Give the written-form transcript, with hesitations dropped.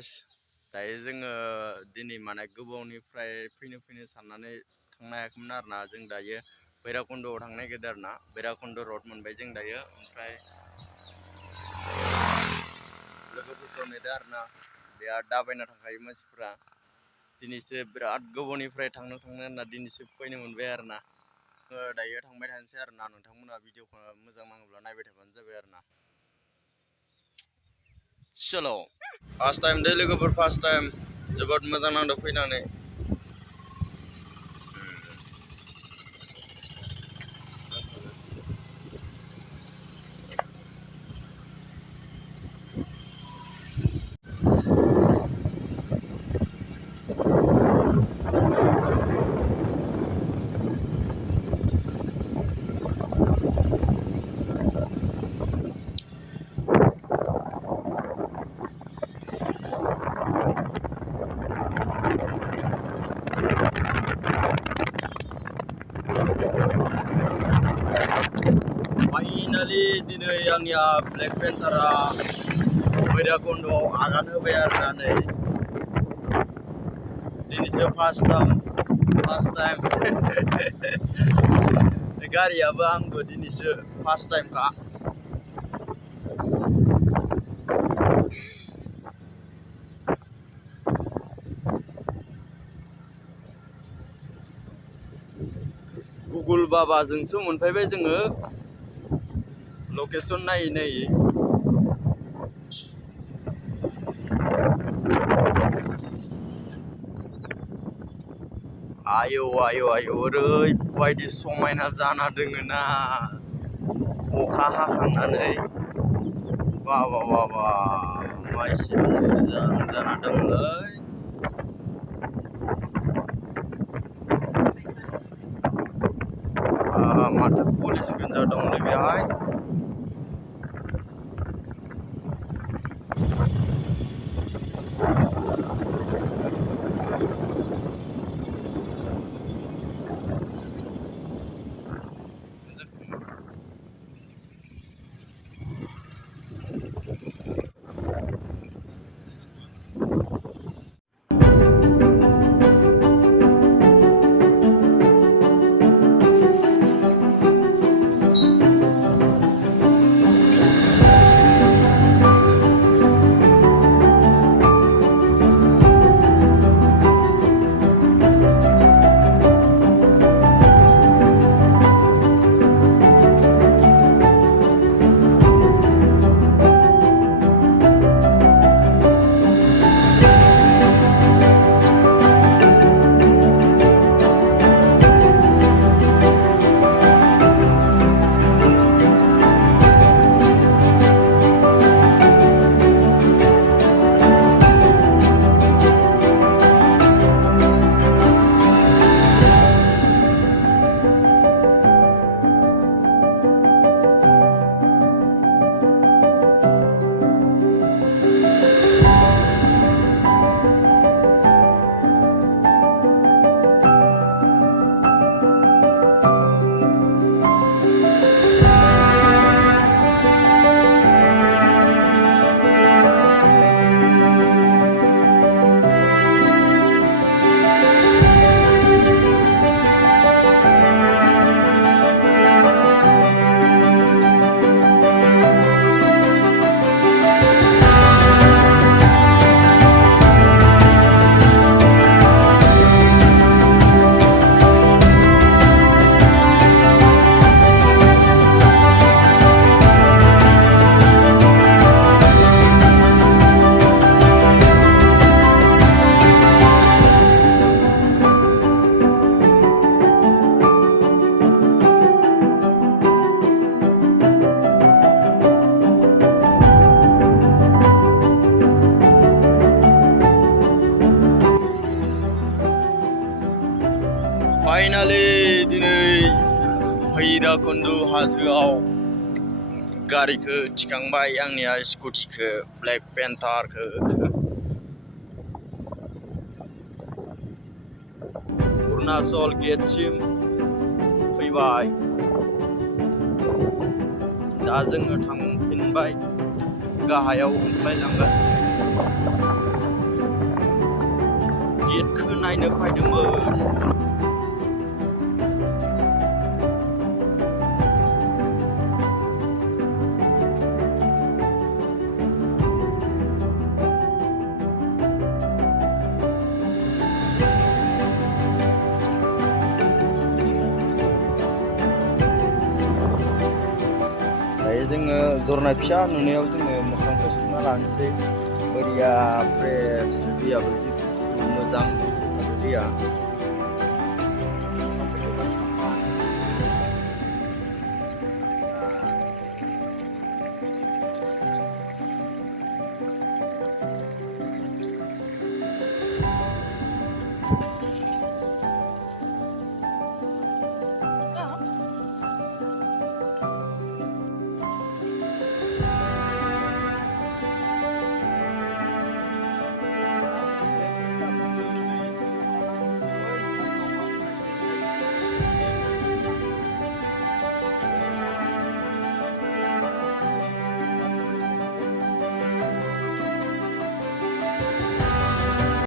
Guys दायो जोङो दिनै माने गोबावनिफ्राय फैनो साननानै थांनो हायाखैमोन आरोना जों दायो भैराकुंडआव थांनो नागिरदों आरोना भैराकुंड रड मोनबाय जों दायो ओमफ्राय लोगोफोरखौ नेदों आरोना बिराद दाबायना थांखायो मानसिफोरा दिनैसो बिराद गोबावनिफ्राय थांनो होनना दिनैसो फैनो मोनबाय आरोना दायो थांबाय थानोसै आरोना नोंथांमोना भिडिअखौ मोजां नाङोब्ला नायबाय थाबानो जाबाय आरोना चलो फार्स्ट टाइम दे लोगोफोर फार्स्ट टाइम जोबोद मोजां नांदों फैनानै फाइनालि दिनै आंनिया ब्लेक पेन्टारा भैराकुंडआव आगान होबाय आरोना नै दिनैसो फार्स्ट टाइम गारियाबो आंबो दिनैसो फार्स्ट टाइमखा गुगल बाबाजोंसो मोनफैबाय जोङो लकेसन नायै आयौ ओरैबायदि समायना जाना दोङो ना अखा हाखांनानै बा मानसि मोजां जाना दंलै माथो पुलिस गोजा दंलै बेहाय फाइनालि दिनै भैराकुंड हाजोआव गारिखौ थिखांबाय आंनिया स्कुटिखौ ब्लेक पेन्टारखौ अरुणाचल गेटसिम फैबाय दा जोङो थांफिनबाय गाहायाव ओंख्लायलांगासिनो गेटखौ नायनो फैदोंमोन। दायो जोङो जरना फिसा नुनायाव जोङो मोखांखौ सुना लानोसै। बोरिया फ्रेस, दैयाबो जि गुसु मोजां दैया।